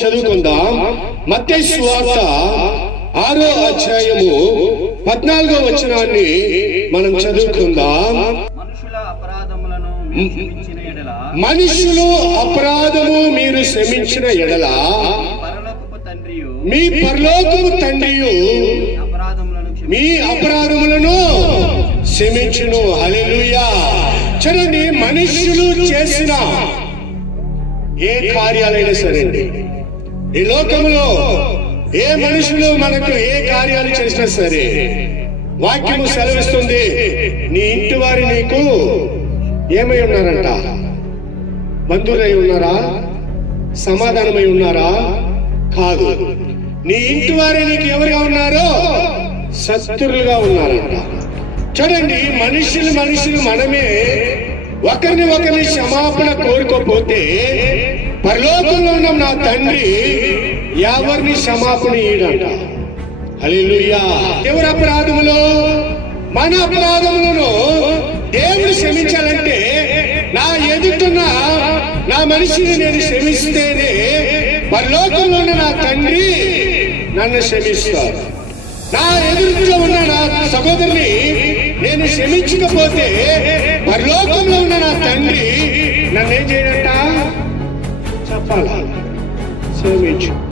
చదువుకుందాం. మత్తయి సువార్త 6వ అధ్యాయము 14వ వచనాన్ని మనం చదువుకుందాం. మనుషులు అపరాధము మీరు క్షమించిన ఎడల మీ పరలోకపు తండ్రియు మీ అపరాధములను క్షమించును. హల్లెలూయా. చూడండి, మనుషులు చేసిన ఏ కార్యాలైనా సరే, ఈ లోకంలో ఏ మనుషులు మనకు ఏ కార్యాలు చేసినా సరే, వాక్యము సెలవిస్తుంది, నీ ఇంటి వారి నీకు ఏమై ఉన్నారంట? బంధువులై ఉన్నారా? సమాధానమై ఉన్నారా? కాదు. నీ ఇంటి వారి నీకు ఎవరుగా ఉన్నారో? శత్రులుగా ఉన్నారంట. చూడండి, మనుషులు మనమే ఒకరిని క్షమాపణ కోరుకోపోతే పరలోకంలో ఉన్న నా తండ్రి ఎవరిని క్షమాపణ ఇయ్యడంట. హల్లెలూయా. ఎవరి అపరాధములో? మన అపరాధములను దేవుడు క్షమించాలంటే నా ఎదుటున్న నా మనిషిని నేను క్షమిస్తేనే పరలోకంలో ఉన్న నా తండ్రి నన్ను క్షమిస్తాడు. నా ఎదురుగా ఉన్న నా సహోదరుని నేను క్షమించకపోతే పరలోకంలో ఉన్న నా తండ్రి నన్ను ఏం చేయడంట? చెప్పాలా? క్షమించు.